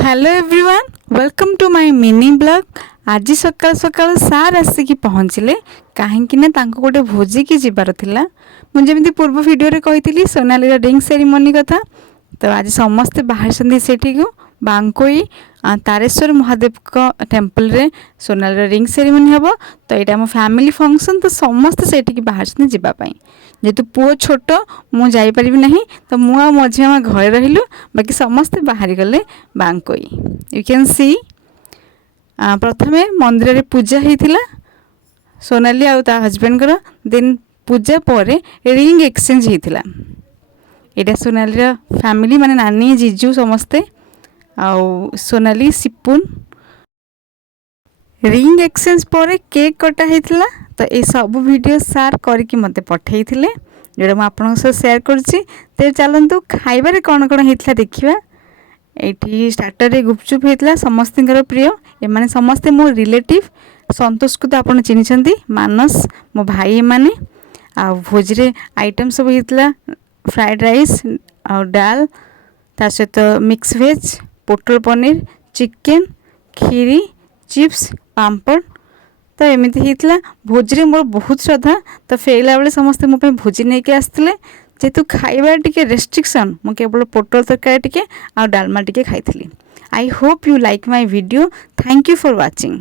Hello everyone, welcome to my mini blog. आज सकाल सकाल सार आसिक पहुँचले कहीं गोटे भोजी की जीवार थिला। मुझे पूर्व वीडियो कही सोनाली रिंग सेरिमनी कथा। तो आज समस्ते बाहर से बांकोई तारेश्वर महादेव को टेम्पल रे सोनाली रिंग सेरिमनी हम। तो यहाँ आम फैमिली फंक्शन, तो समस्ते से बाहर जावाई। जेहेतु पुओ छोट मुझे ना, तो मुझे मो झील घर रहिलु, बाकी समस्ते बाहरी गले बांकोई। यू कैन सी प्रथमे मंदिर रे पूजा होता सोनाली आ हजबैंड कर। देन पूजा पर रिंग एक्सचेंज होता। यहाँ सोनाली फैमिली माने नानी जीजू समस्ते आउ सोनाली सिपुन। रिंग एक्सचेंज पर केक कटा होता। तो ये सब वीडियो सार करके मते पठे जोड़ा मुझे आपन सेयार कर। चलतु खाइबार कौन कौन होता देखा। ये स्टार्टर रे गुपचुप होता समस्त प्रिय। एमाने समस्ते मो रिलेटिव। संतोष को तो आप चिन्हती, मानस मो भाई माने। आ भोजरे आइटम सब होता फ्राइड राइस आ डाल, ता सहित मिक्स वेज, पोटल पनीर, चिकेन, खीरी, चिप्स, पापड़। तो एमती होता भोजरे मोर बहुत श्रद्धा। तो फेरला बेले समस्ते मो भोजी नहीं के आसते। जेहेतु खाइबार टिके रेस्ट्रिक्शन, मु केवल पोटल तरकारी टिके आ डालमा टिके खाई। I hope you like my video. Thank you for watching.